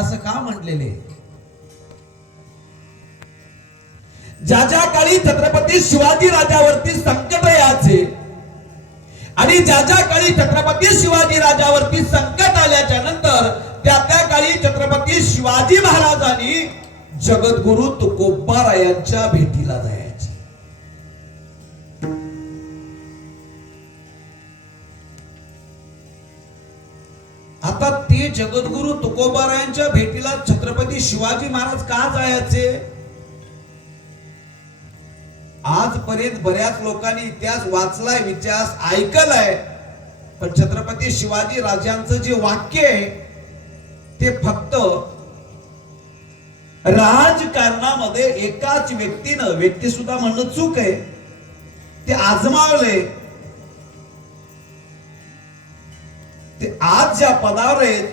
असं का म्हटलेले? ज्या ज्या काळी छत्रपती शिवाजी राजावरती संकट यायचे आणि ज्या ज्या काळी छत्रपती शिवाजी राजावरती संकट आल्याच्या नंतर त्या त्या काळी छत्रपती शिवाजी महाराजांनी जगद्गुरु तुकोबारायांच्या भेटीला जायचे. आता ते जगद्गुरु तुकोबारायांच्या भेटीला छत्रपती शिवाजी महाराज का जायचे? आजपर्यंत बऱ्याच लोकांनी इतिहास वाचलाय, इतिहास ऐकलाय, पण छत्रपती शिवाजी राजांचं जे वाक्य आहे ते फक्त राजकारणामध्ये एकाच व्यक्तीनं, व्यक्ती सुद्धा म्हणणं चूक आहे, ते आजमावले. ते आज ज्या पदावर आहेत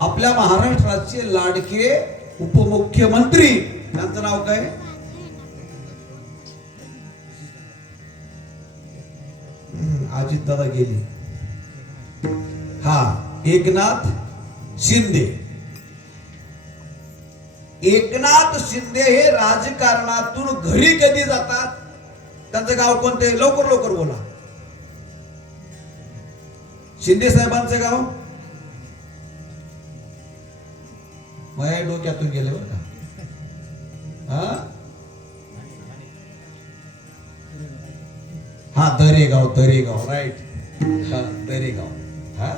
आपल्या महाराष्ट्राचे लाडके उपमुख्यमंत्री, त्यांचं नाव काय? अजितदादा गेली. हा, एकनाथ शिंदे. एकनाथ शिंदे हे राजकारणातून घरी कधी जातात? त्यांचं गाव कोणते? लवकर लवकर बोला. शिंदे साहेबांचं गाव माझ्या डोक्यातून गेले बरं का. हा, दरेगाव. दरेगाव, राईट. दरेगाव. हा,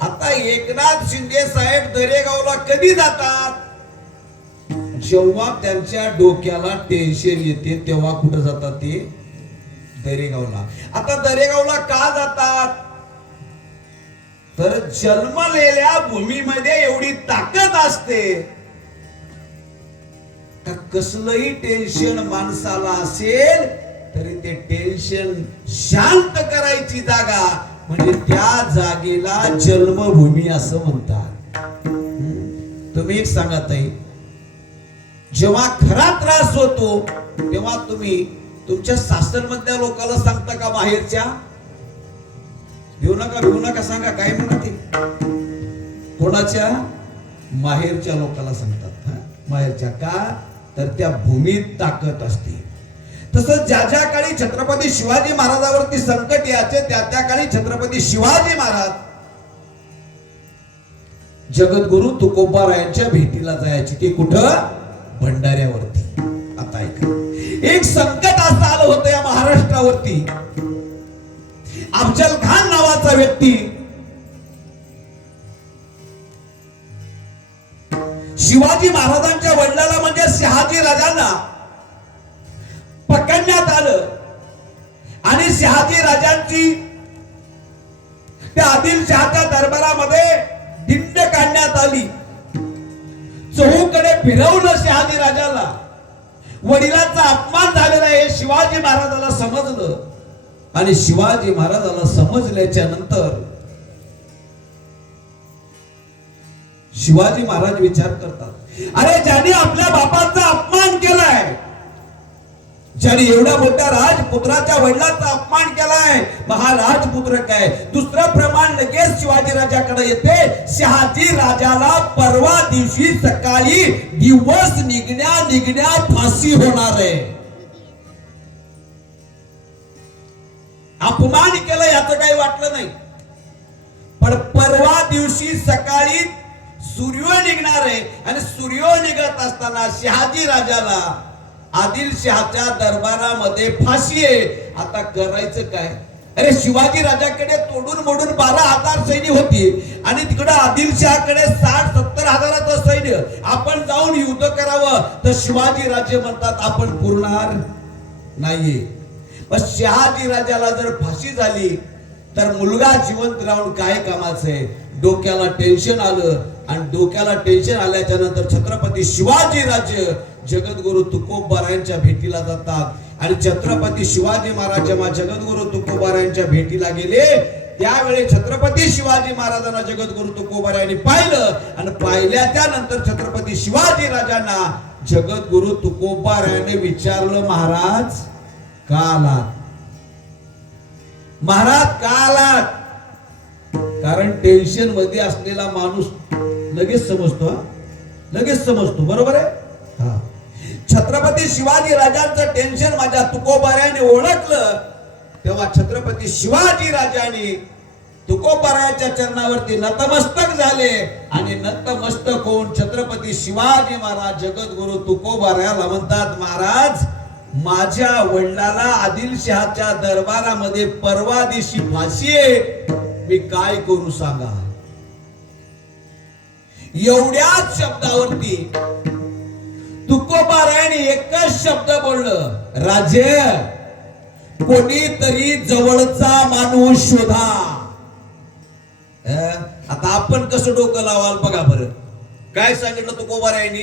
आता एकनाथ शिंदे साहेब दरेगावला कधी जातात? जेव्हा त्यांच्या डोक्याला टेन्शन येते तेव्हा कुठं जातात ते? दरेगावला. आता दरेगावला का जातात? तर जन्मलेल्या भूमीमध्ये एवढी ताकद असते का कसलंही टेन्शन माणसाला असेल तरी ते टेन्शन शांत करायची जागा म्हणजे त्या जागेला जन्मभूमी असं म्हणतात. तुम्ही एक सांगा ताई, जेव्हा खरा त्रास होतो तेव्हा तुम्ही तुमच्या सासरमधल्या लोकांना सांगता का बाहेरच्या? भिऊ नका सांगा, काय म्हणा ते? कोणाच्या? माहेरच्या लोकांना सांगतात. माहेरच्या का? तर त्या भूमीत ताकद असते. तसं ज्या ज्या काळी छत्रपती शिवाजी महाराजावरती संकट यायचे त्या त्या काळी छत्रपती शिवाजी महाराज जगद्गुरु तुकोबारायांच्या भेटीला जायचे. ते कुठं? भंडाऱ्यावरती. आता ऐका, एक संकट असं आलं होतं या महाराष्ट्रावरती. अफजल खान नावाचा व्यक्ती शिवाजी महाराजांच्या वडिलाला म्हणजे शहाजी राजांना पकडण्यात आलं आणि शहाजी राजांची त्या आदिलशहाच्या दरबारामध्ये दिंड काढण्यात आली. चहूकडे फिरवलं शहाजी राजाला. वडिलांचा अपमान झालेला आहे शिवाजी महाराजाला समजलं आणि शिवाजी महाराजाला समजल्याच्या नंतर शिवाजी महाराज विचार करतात, अरे ज्याने आपल्या बापाचा अपमान केलाय, ज्याने एवढ्या मोठ्या राजपुत्राच्या वडिलांचा अपमान केलाय, महाराजपुत्र काय? दुसरं प्रमाण लगेच शिवाजी राजाकडे येते. शहाजी राजाला परवा दिवशी सकाळी दिवस निघण्या फाशी होणार आहे. अपमान केलं याचं काही वाटलं नाही, पण परवा दिवशी सकाळी सूर्य निघणार आहे आणि सूर्य निघत असताना शहाजी राजाला आदिलशहाच्या दरबारामध्ये फाशी आहे. आता करायचं काय? अरे शिवाजी राजाकडे तोडून मोडून 12,000 सैन्य होती आणि तिकडे आदिलशहाकडे 60-70 हजाराचं सैन्य. आपण जाऊन युद्ध करावं तर शिवाजी राजे म्हणतात आपण पुरणार नाहीये. पण शहाजी राजाला जर फाशी झाली तर मुलगा जिवंत राहून काय कामाचं आहे? डोक्याला टेन्शन आलं आणि डोक्याला टेन्शन आल्याच्या नंतर छत्रपती शिवाजी राजे जगद्गुरु तुकोबारायांच्या भेटीला जातात आणि छत्रपती शिवाजी महाराज जेव्हा जगद्गुरु तुकोबारायांच्या भेटीला गेले त्यावेळी छत्रपती शिवाजी महाराजांना जगद्गुरु तुकोबारायांनी पाहिलं आणि पाहिल्याच्या नंतर छत्रपती शिवाजी राजांना जगद्गुरु तुकोबारायांनी विचारलं, महाराज का आलात? महाराज का आलात? कारण टेन्शन मध्ये असलेला माणूस लगेच समजतो, लगेच समजतो, बरोबर आहे. हा, छत्रपती शिवाजी राजांचं टेन्शन माझ्या तुकोबाऱ्याने ओळखलं, तेव्हा छत्रपती शिवाजी राजाने तुकोबारायाच्या चरणावरती नतमस्तक झाले आणि नतमस्तक होऊन छत्रपती शिवाजी महाराज जगद्गुरु तुकोबारायाला म्हणतात, महाराज माझ्या वडिलाला आदिलशहाच्या दरबारामध्ये परवा दिवशी फाशी आहे, मी काय करू सांगा. एवढ्याच शब्दावरती तुकोबारायाने एकच शब्द बोललं, राजे कोणीतरी जवळचा माणूस शोधा. आता आपण कसं डोकं लावाल बघा बरं. काय सांगितलं तुकोबारायाने?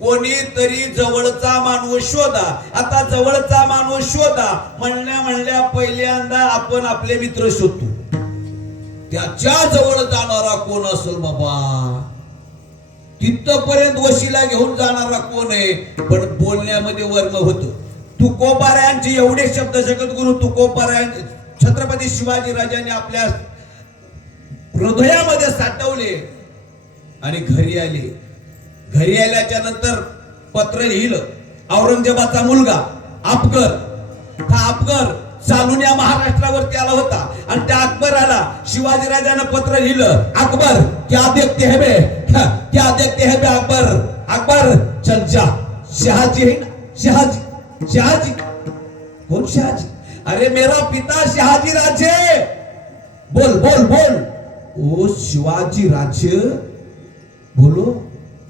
कोणीतरी जवळचा माणूस शोधा. आता जवळचा माणूस शोधा म्हणल्या पहिल्यांदा आपण आपले मित्र शोधतो. त्याच्या जवळ जाणारा कोण असेल बाबा, तिथपर्यंत वशिला घेऊन जाणारा कोण आहे. पण बोलण्यामध्ये वर्म होतं. तुकोबारायांचे एवढे शब्द जगद्गुरु तुकोबाराय छत्रपती शिवाजी राजांनी आपल्या हृदयामध्ये साठवले आणि घरी आले. घरी आल्याच्या नंतर पत्र लिहिलं. औरंगजेबाचा मुलगा अकबर, हा अकबर चालून या महाराष्ट्रावरती आला होता आणि त्या अकबराला शिवाजी राजानं पत्र लिहिलं, अकबर क्या देखते है बे, क्या देखते है बे अकबर, अकबर चल जा. शहाजी है ना, शहाजी, शहाजी कौन शहाजी? अरे मेरा पिता शहाजी राजे. बोल बोल बोल. ओ शिवाजी राज्य, बोलो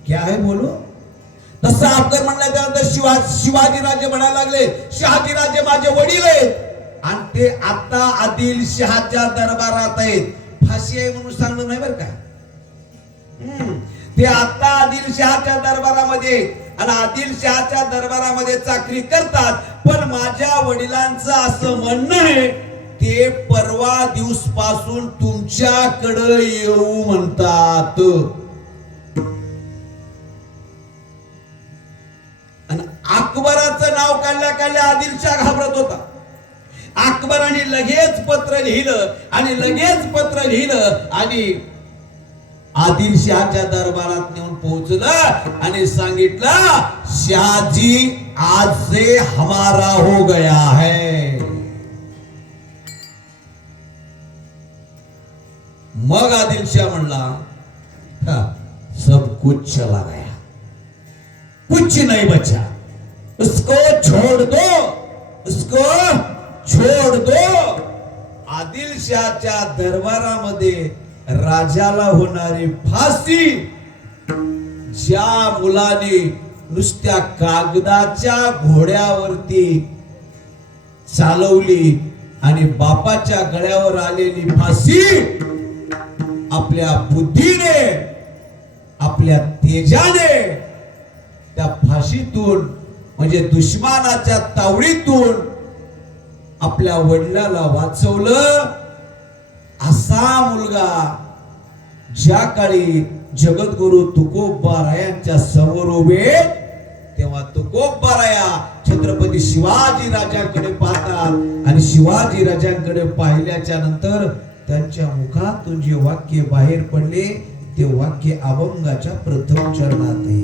क्या है बोलो. तसं अकबर म्हणलं त्यानंतर शिवाजी राजे म्हणायला लागले, शहाजी राजे माझे वडील आहेत आणि ते आता आदिलशहाच्या दरबारात आहेत. फाशी आहे म्हणून सांगलं नाही बरं का. ते आता आदिलशहाच्या दरबारामध्ये आणि आदिलशहाच्या दरबारामध्ये चाकरी करतात. पण माझ्या वडिलांचं असं म्हणणं आहे ते परवा दिवस पासून तुमच्याकडे येऊ म्हणतात. आणि अकबराचं नाव काढल्या आदिलशाह घाबरत होता. अकबराने लगेच पत्र लिहिलं आणि आदिलशहाच्या दरबारात नेऊन पोहोचलं आणि सांगितलं, शहाजी आज से हमारा हो गया है. मग आदिलशाह म्हणला, सब कुछ चला गया, कुछ नहीं बचा, उसको छोड़ दो, उसको छोड़ दो. आदिलशाहच्या दरबारामध्ये राजाला होणारी फाशी ज्या मुलाने नुसत्या कागदाच्या घोड्यावरती चालवली आणि बापाच्या गळ्यावर आलेली फाशी आपल्या बुद्धीने, आपल्या तेजाने त्या फाशीतून म्हणजे दुश्मनाच्या तावडीतून आपल्या वडिलाला वाचवलं. असा मुलगा ज्या काळी जगद्गुरु तुकोबारायांच्या समोर उभे, तेव्हा तुकोबाराया छत्रपती शिवाजी राजांकडे पाहतात आणि शिवाजी राजांकडे पाहिल्याच्या नंतर त्यांच्या मुखातून जे वाक्य बाहेर पडले ते वाक्य अभंगाच्या प्रथम चरणात आहे.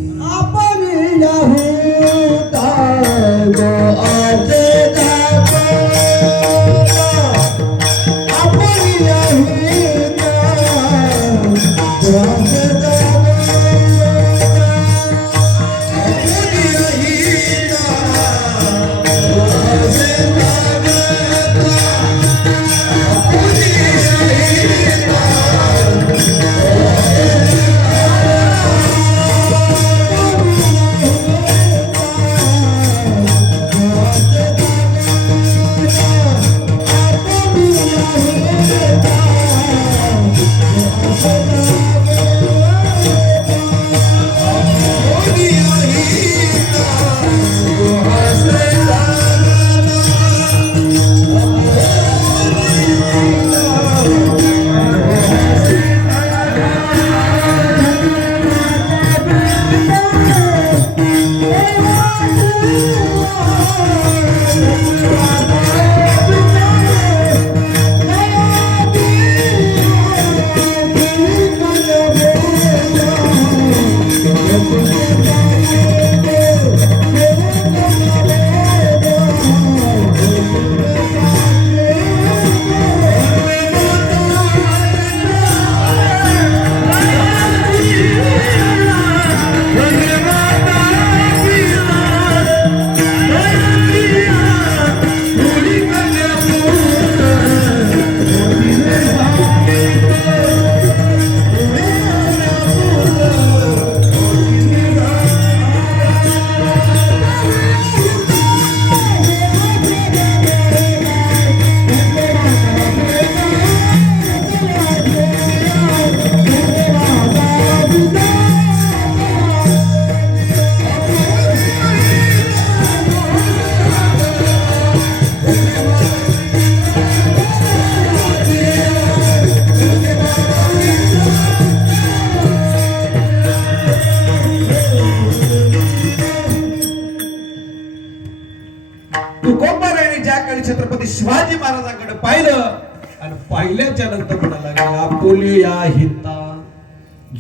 आणि पाहिल्याच्या नंतर म्हणायला लागले आपुलिया हिता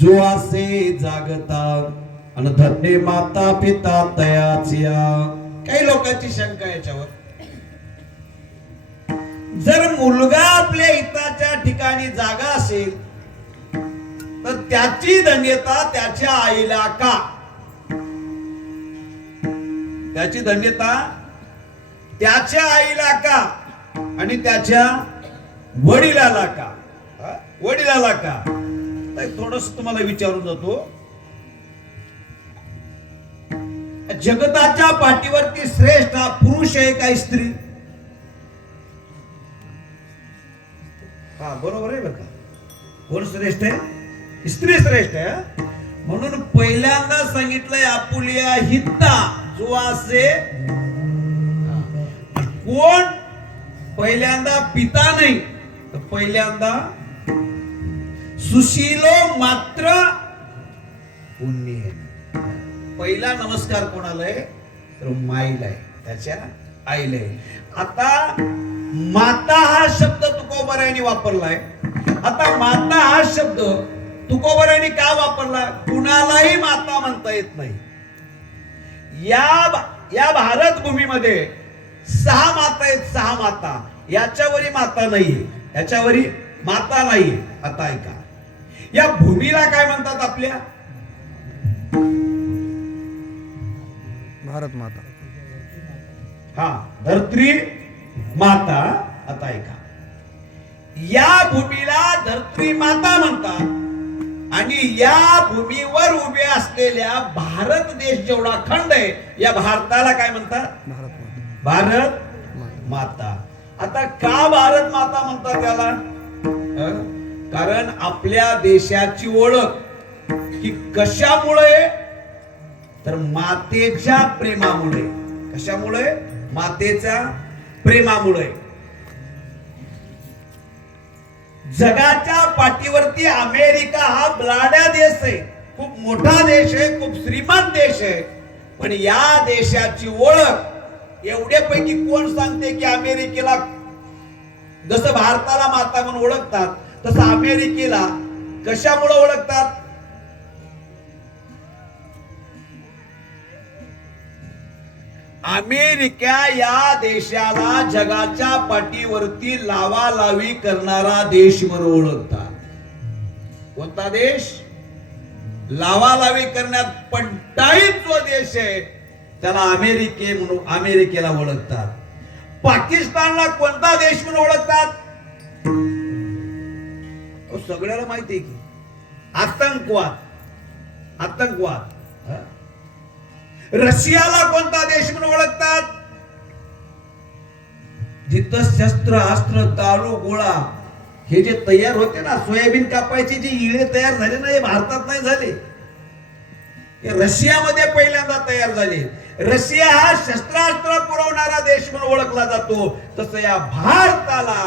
जो असे जागता आणि धन्य माता पिता तयाचिया. काही लोकांची शंका याच्यावर, जर मुलगा आपल्या हिताच्या ठिकाणी जागा असेल तर त्याची धन्यता त्याच्या आईला का? त्याची धन्यता त्याच्या आईला का आणि त्याच्या वडिलाला का? वडिलाला का? थोडस तुम्हाला विचारून जातो. जगताच्या पाठीवरती श्रेष्ठ हा पुरुष आहे का स्त्री? हा बरोबर आहे बरं का. कोण श्रेष्ठ आहे? स्त्री श्रेष्ठ आहे. म्हणून पहिल्यांदा सांगितलंय आपुलिया हिता जो असे. कोण पहिल्यांदा पिता नाही तर पहिल्यांदा सुशीलो मात्र पुण्य. पहिला नमस्कार कोणाला आहे तर माईला आहे, त्याच्या आईला आहे. आता माता हा शब्द तुकोबरायांनी वापरलाय. आता माता हा शब्द तुकोबरायांनी का वापरला? कुणालाही माता म्हणता येत नाही. या भारत भूमीमध्ये 6 माता आहेत, 6 माता. याच्यावरी माता नाहीये, याच्यावरी माता नाहीये. आता ऐका, या भूमीला काय म्हणतात आपल्या? भारत माता. हा, धरत्री माता. आता ऐका, या भूमीला धरत्री माता म्हणतात आणि या भूमीवर उभे असलेल्या भारत देश जेवढा खंड आहे या भारताला काय म्हणतात? भारत माता. आता का भारत माता म्हणतात त्याला? कारण आपल्या देशाची ओळख ही कशामुळे तर मातेच्या प्रेमामुळे. कशामुळे? मातेच्या प्रेमामुळे. जगाच्या पाठीवरती अमेरिका हा बलाढ्य देश आहे, खूप मोठा देश आहे, खूप श्रीमंत देश आहे. पण या देशाची ओळख एवढ्यापैकी कोण सांगते की अमेरिकेला जसं भारताला माता म्हणून ओळखतात तसं अमेरिकेला कशामुळे ओळखतात? अमेरिका या देशाला जगाच्या पाठीवरती लावालावी करणारा देश म्हणून ओळखतात. कोणता देश? लावालावी करण्यात पंटाळीत जो देश आहे त्याला अमेरिकेला ओळखतात. पाकिस्तानला कोणता देश म्हणून ओळखतात? सगळ्याला माहिती आहे की आतंकवाद. रशियाला कोणता देश म्हणून ओळखतात? जिथं शस्त्र अस्त्र दारू गोळा हे जे तयार होते ना, सोयाबीन कापायचे जे इळे तयार झाले ना, हे भारतात नाही झाले, हे रशियामध्ये पहिल्यांदा तयार झाले. रशिया हा शस्त्रास्त्र पुरवणारा देश म्हणून ओळखला जातो. तसं या भारताला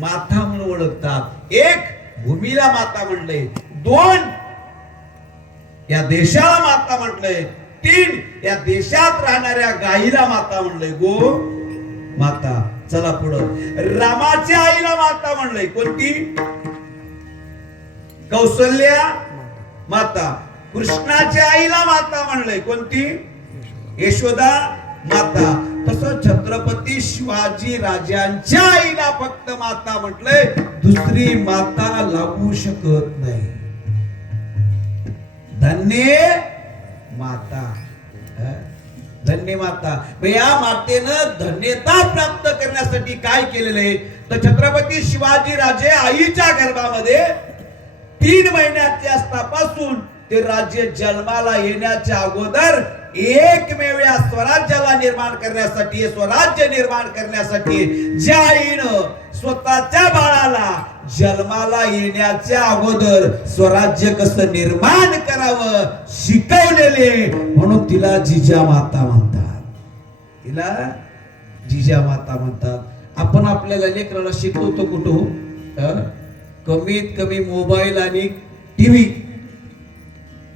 माता म्हणून ओळखतात. 1 भूमीला माता म्हणले, 2 या देशाला माता म्हटलंय, 3 या देशात राहणाऱ्या गाईला माता म्हणलंय, गो माता. चला पुढं. रामाच्या आईला माता म्हणलंय, कोणती? कौशल्या माता. कृष्णाच्या आईला माता म्हणलंय, कोणती? यशोदा माता. तसं छत्रपती शिवाजी राजांच्या आईला फक्त माता म्हटलंय, दुसरी माता लागू शकत नाही. धन्य माता, धन्य माता. या मातेनं धन्यता प्राप्त करण्यासाठी काय केलेलं आहे तर छत्रपती शिवाजी राजे आईच्या गर्भामध्ये 3 महिन्याचे असतापासून ते राज्य जन्माला येण्याच्या अगोदर एकमेव या स्वराज्याला निर्माण करण्यासाठी, स्वराज्य निर्माण करण्यासाठी ज्या आईनं स्वतःच्या बाळाला जन्माला येण्याच्या अगोदर स्वराज्य कसं निर्माण करावं शिकवलेले, म्हणून तिला जिजा माता म्हणतात. तिला जिजा माता म्हणतात. आपण आपल्याला लेकराला शिकवतो कुठं? कमीत कमी मोबाईल आणि टीव्ही.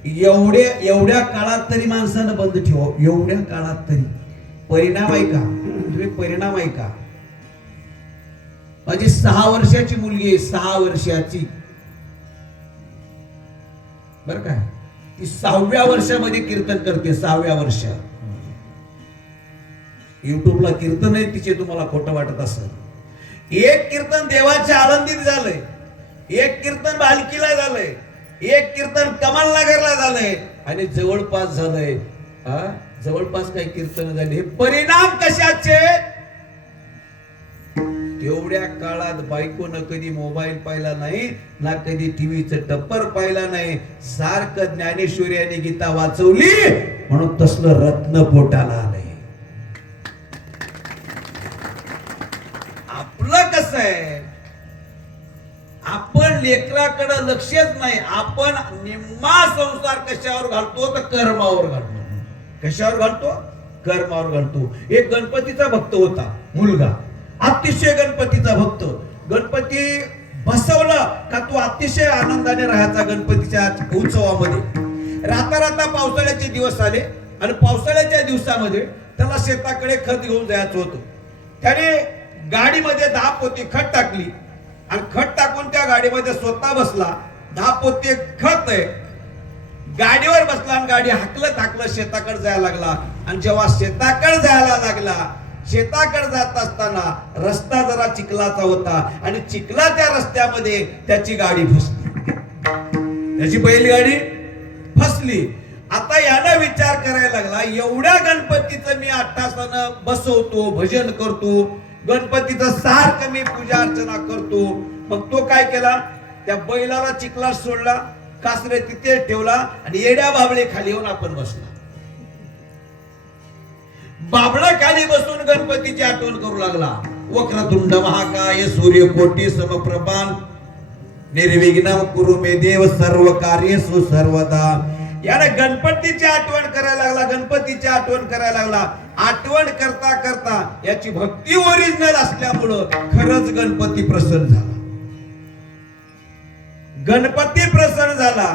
एवढ्या काळात तरी माणसानं बंद ठेवा. एवढ्या काळात तरी परिणाम आहे का? तुम्ही परिणाम आहे का? माझी 6 वर्षाची मुलगी आहे, 6 वर्षाची, बर काय, ती 6व्या वर्षामध्ये कीर्तन करते, 6व्या वर्षात. युट्यूबला कीर्तन आहे तिचे, तुम्हाला खोटं वाटत असेल. एक कीर्तन देवाच्या आळंदीत झालंय, एक कीर्तन बालकीला झालंय, एक कीर्तन कमालनगरला झालंय आणि जवळपास झालंय, जवळपास काही कीर्तन झाली. हे परिणाम कशाचे? एवढ्या काळात बायकोनं कधी मोबाईल पाहिला नाही ना, कधी टीव्हीचं टप्पर पाहिला नाही, सारखं ज्ञानेश्वरी आणि गीता वाचवली म्हणून तसलं रत्न पोटाला आलंय. आपलं कसं आहे, आपण लेकराकडे लक्षच नाही, आपण निम्मा संसार कशावर घालतो तर कर्मावर घालतो. कशावर घालतो? कर्मावर घालतो. एक गणपतीचा भक्त होता मुलगा, अतिशय गणपतीचा भक्त. गणपती बसवलं का तो अतिशय आनंदाने राहायचा गणपतीच्या उत्सवामध्ये. राता पावसाळ्याचे दिवस आले आणि पावसाळ्याच्या दिवसामध्ये त्याला शेताकडे खत घेऊन जायचं होतं. त्याने गाडीमध्ये 10 पोती खत टाकली आणि खत टाकून त्या गाडीमध्ये स्वतः बसला. 10 पोती खत आहे, गाडीवर बसला आणि गाडी हाकलत शेताकडे जायला लागला. आणि जेव्हा शेताकडे जायला लागला, शेताकडे जात असताना रस्ता जरा चिखलाचा होता आणि चिखलाच्या रस्त्यामध्ये त्याची गाडी फसली, त्याची बैलगाडी फसली. आता यानं विचार करायला लागला, एवढ्या गणपतीचं मी 8 तासानं बसवतो, भजन करतो, गणपतीचं सारखं मी पूजा अर्चना करतो. मग तो काय केला, त्या बैलाला चिखलात सोडला, कासरे तिथे ठेवला आणि येड्या बाबळे खाली येऊन आपण बसला. बाबळा खाली बसून गणपतीची आठवण करू लागला. वक्रतुंड महाकाय सूर्यकोटी समप्रभा निर्विघ्नं कुरु मे देव सर्व कार्येषु सर्वदा. याने गणपतीची आठवण करायला लागला, गणपतीची आठवण करायला लागला. आठवण करता करता याची भक्ती ओरिजिनल असल्यामुळं खरंच गणपती प्रसन्न झाला. गणपती प्रसन्न झाला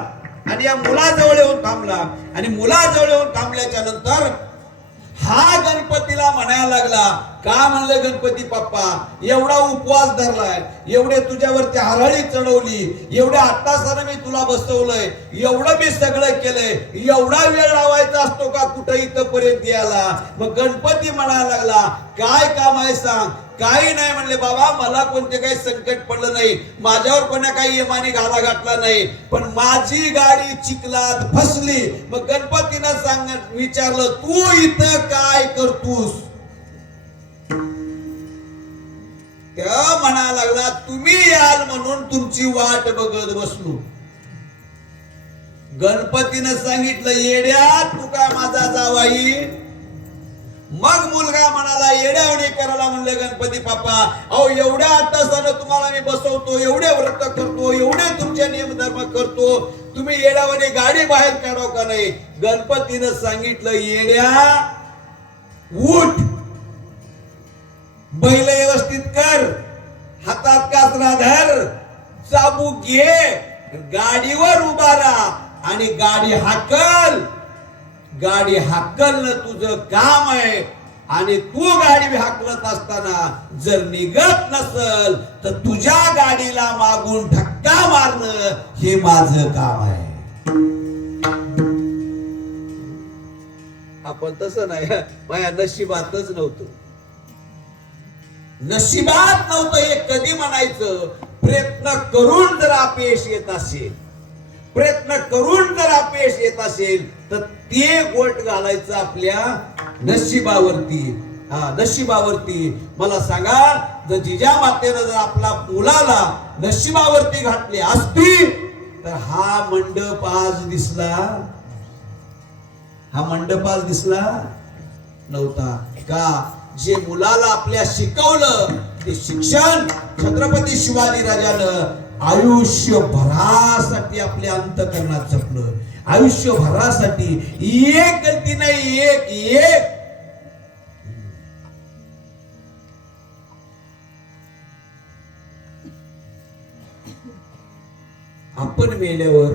आणि या मुलाजवळ येऊन थांबला. आणि मुलाजवळ येऊन थांबल्याच्या नंतर हा गणपतीला म्हणायला लागला, का म्हणलं गणपती बाप्पा, एवढा उपवास धरलाय, एवढे तुझ्यावरती हराळी चढवली, एवढ्या 8 तासानं मी तुला बसवलंय, एवढं मी सगळं केलंय, एवढा वेळ लावायचा असतो का कुठं इथं पर्यंत यायला? मग गणपती म्हणायला लागला, काय काम आहे सांग. काही नाही म्हणले बाबा, मला कोणते काही संकट पडलं नाही, माझ्यावर कोणा काही यमानी घाला घातला नाही, पण माझी गाडी चिखलात फसली. मग गणपतीनं विचारलं, तू इथं काय करतोस? त्या म्हणायला लागला, तुम्ही याल म्हणून तुमची वाट बघत बसलो. गणपतीनं सांगितलं, येड्या तू काय माझा जावाई? मग मुलगा म्हणाला, येड्यावणी करायला म्हणले गणपती बाप्पा, अहो एवढ्या 8 तासानं तुम्हाला मी बसवतो, एवढे व्रत करतो, एवढे तुमचे नियमधर्म करतो, तुम्ही येड्यावणी गाडी बाहेर काढाव का नाही? गणपतीनं सांगितलं, येड्या उठ, बैल व्यवस्थित कर, हातात कासरा धर, चाबूक घे, गाडीवर उभा राहा आणि गाडी हाकल. गाडी हाकलणं तुझं काम आहे आणि तू गाडी हाकलत असताना जर निघत नसल तर तुझ्या गाडीला मागून धक्का मारणं हे माझं काम आहे. आपण तसं नाही, माझ्या नशिबातच नव्हतं, नशिबात नव्हतं हे कधी म्हणायचं? प्रयत्न करून जर अपयश येत असेल, प्रयत्न करून जर अपयश येत असेल तर ते गोट घालायचं आपल्या नशिबावरती. नशिबावरती. मला सांगा, जर जिजामातेनं जर आपला मुलाला नशिबावरती घातली असती तर हा मंडप आज दिसला, हा मंडप आज दिसला नव्हता का? जे मुलाला आपल्या शिकवलं ते शिक्षण छत्रपती शिवाजी राजानं आयुष्यभरासाठी आपल्या अंतःकरणात जपलं. आयुष्यभरासाठी एक गलती नाही, एक आपण मेल्यावर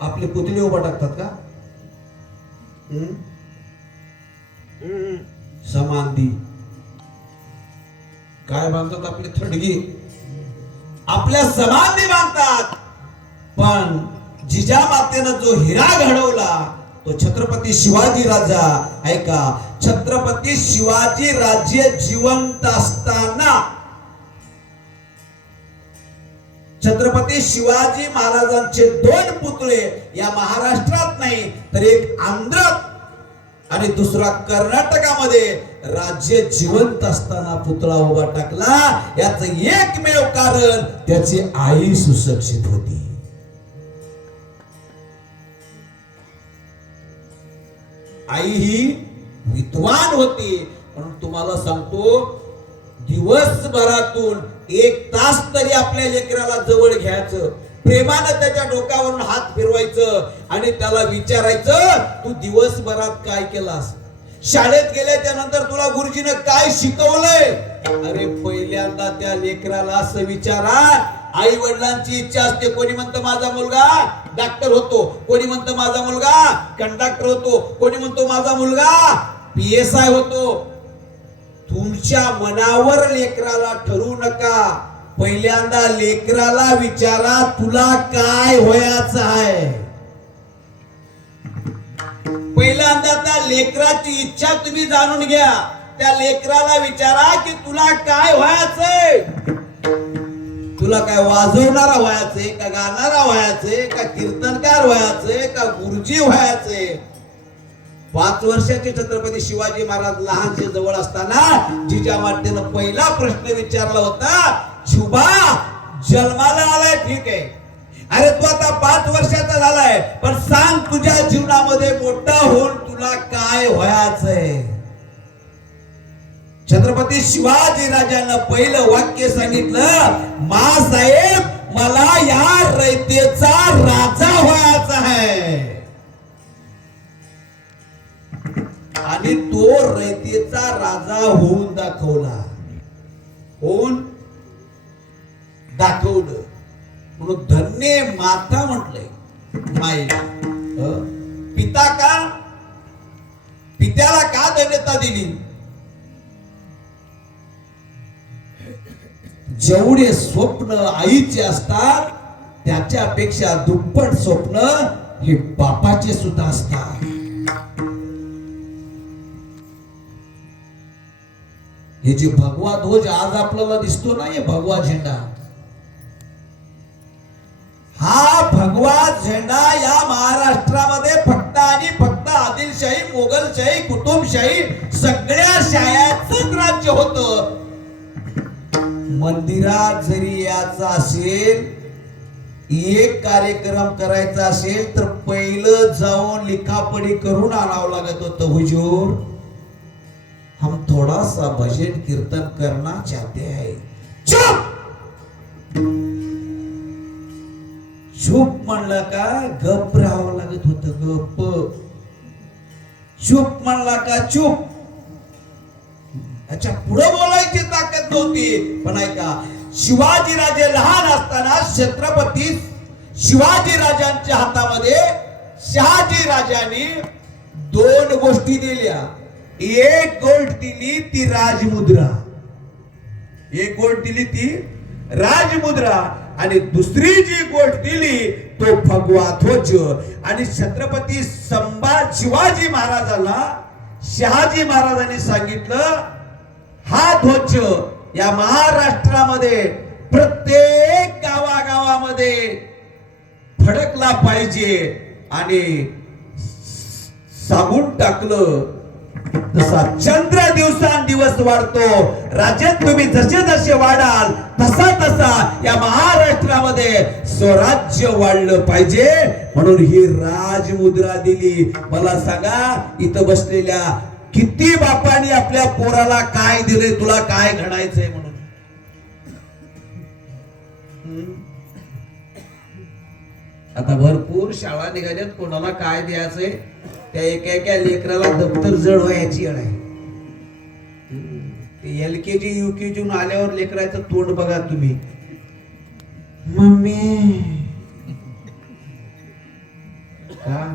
आपले पुतळे उभा टाकतात का? समाधी काय बांधतात आपली थडगी, आपल्या समाधी बांधतात. पण जिजामातेनं जो हिरा घडवला तो छत्रपती शिवाजी राजा. ऐका, छत्रपती शिवाजी राज्य जिवंत असताना छत्रपती शिवाजी महाराजांचे 2 पुतळे या महाराष्ट्रात नाही तर एक आंध्रात आणि दुसरा कर्नाटकामध्ये राज्य जिवंत असताना पुतळा उभा टाकला. याच एकमेव कारण त्याची आई सुशिक्षित होती. आई ही विद्वान होती. म्हणून तुम्हाला सांगतो, दिवसभरातून 1 तास तरी आपल्या लेकराला जवळ घ्यायचं, प्रेमानं त्याच्या डोक्यावरून हात फिरवायचं आणि त्याला विचारायचं, तू दिवसभरात काय केलास, शाळेत गेल्याच्या नंतर तुला गुरुजीनं काय शिकवलंय. अरे पहिल्यांदा त्या लेकराला असं विचारा. आई वडिलांची इच्छा असते, कोणी म्हणतं माझा मुलगा डॉक्टर होतो, कोणी म्हणतं माझा मुलगा कंडक्टर होतो, कोणी म्हणतो माझा मुलगा PSI होतो. तुमच्या मनावर लेकराला ठरवू नका. पहिल्यांदा लेकराला विचारा, तुला काय व्हायचं आहे. पहिल्यांदा त्या लेकराची इच्छा तुम्ही जाणून घ्या. त्या लेकराला विचारा की तुला काय व्हायचंय. तुला काय वाजवणारा व्हायचंय का, गाणारा व्हायचंय का, कीर्तनकार व्हायचंय का, गुरुजी व्हायचंय. 5 वर्षाचे छत्रपती शिवाजी महाराज लहानसे जवळ असताना जिजामातेनं पहिला प्रश्न विचारला होता, शुभा जन्माला आलाय ठीक आहे, अरे तू आता 5 वर्षाचा झालाय, पण सांग तुझ्या जीवनामध्ये मोठा होऊन तुला काय व्हायचंय. छत्रपती शिवाजी राजांना पहिलं वाक्य सांगितलं, मासाहेब मला या रयतेचा राजा व्हायचा आहे. आणि तो रयतेचा राजा होऊन दाखवला, होऊन दाखवलं. म्हणून धन्य माता म्हटलंय माईला. पिता का, पित्याला का धन्यता दिली. जेवढे स्वप्न आईचे असतात त्याच्यापेक्षा दुप्पट स्वप्न हे बापाचे सुद्धा असतात. हे जे भगवा ध्वज आज आपल्याला दिसतो ना, हे भगवा झेंडा, हा भगवा झेंडा या महाराष्ट्रामध्ये फक्त आणि फक्त आदिलशाही, मोगलशाही, कुतुबशाही सगळ्या शाह्यांचंच राज्य होतं. मंदिरात जरी यायचं असेल, एक कार्यक्रम करायचा असेल तर पहिलं जाऊन लिखापडी करून आणावं लागत होतं. हुजूर हम थोड़ा सा भजन कीर्तन करना चाहते हैं. चुप चुप म्हणलं का गप राहावं लागत होतं. गप चुप म्हणला का चुप. अच्छा, पुढे बोलायची ताकद नव्हती. पण ऐका, शिवाजी राजे लहान असताना छत्रपती शिवाजी राजांच्या हातामध्ये शहाजी राजांनी 2 गोष्टी दिल्या. एक गोष्ट दिली ती राजमुद्रा, एक गोष्ट दिली ती राजमुद्रा, आणि दुसरी जी गोष्ट दिली तो भगवा ध्वज. आणि छत्रपती शिवाजी महाराजांना शहाजी महाराजांनी सांगितलं, हा ध्वज या महाराष्ट्रामध्ये प्रत्येक गावागावामध्ये फडकला पाहिजे. आणि सांगून टाकलं, तसा चंद्र दिवसांदिवस वाढतो, राज्यात तुम्ही जसे जसे वाढाल तसा तसा या महाराष्ट्रामध्ये स्वराज्य वाढलं पाहिजे. म्हणून ही राजमुद्रा दिली. मला सांगा, इथं बसलेल्या किती बापांनी आपल्या पोराला काय दिले, तुला काय घडायचंय म्हणून. आता भरपूर शाळा निघाल्यात, कोणाला काय द्यायचंय त्या एका एका लेकराला दप्तर जड व्हायची अड आहे. LKG UKG आल्यावर लेकराचं तोंड बघा तुम्ही, मम्मी का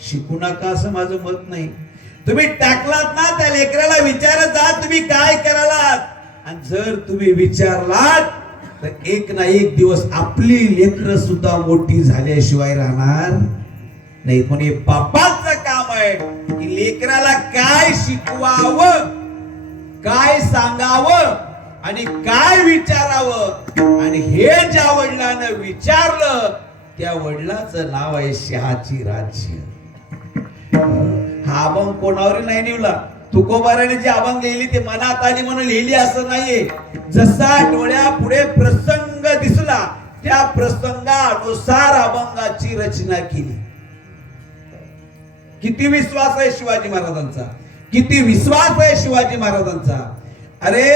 शिकू नका असं माझं मत नाही. तुम्ही टाकलात ना, त्या लेकराला विचारत जा तुम्ही काय करालात. आणि जर तुम्ही विचारलात तर एक ना एक दिवस आपली लेकरं सुद्धा मोठी झाल्याशिवाय राहणार नाही. म्हणून बापाचं काम आहे की लेकराला काय शिकवावं, काय सांगावं आणि काय विचारावं. आणि हे ज्या वडिलांना विचारलं त्या वडिलाचं नाव आहे शहाजी राज्य. हा अभंग कोणावर नाही निवला. तुकोबाराने जी अभंग लिहिली ते मनात आली म्हणून लिहिली असं नाहीये. जसा डोळ्या पुढे प्रसंग दिसला त्या प्रसंगानुसार अभंगाची रचना केली. किती विश्वास आहे शिवाजी महाराजांचा, किती विश्वास आहे शिवाजी महाराजांचा. अरे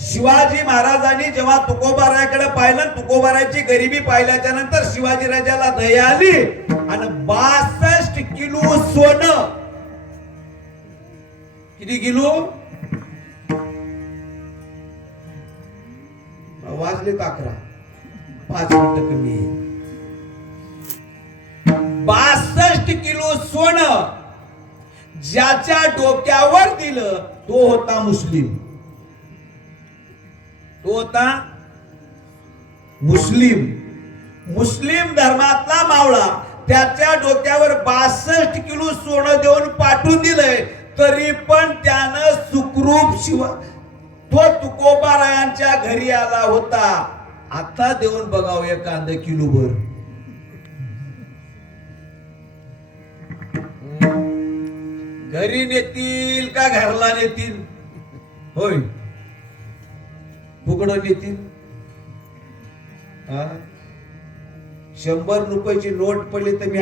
शिवाजी महाराजांनी जेव्हा तुकोबाराकडे पाहिलं, तुकोबाराची गरिबी पाहिल्याच्या नंतर शिवाजी राजाला दया आली आणि 62 किलो सोनं. किती किलो वाजले 11, 5 मिनिटं कमी. 62 किलो सोनं ज्याच्या डोक्यावर दिलं तो होता मुस्लिम. तो होता मुस्लिम, मुस्लिम धर्मातला मावळा. त्याच्या डोक्यावर 62 किलो सोनं देऊन पाठवून दिलंय. तरी पण त्यानं सुखरूप तो तुकोबारायांच्या घरी आला होता. आता देऊन बघावं एखाद किलोभर. घरी नेतील का घरला नेतील? होय, फुकड नेतील. 100 रुपयाची नोट पडली तर मी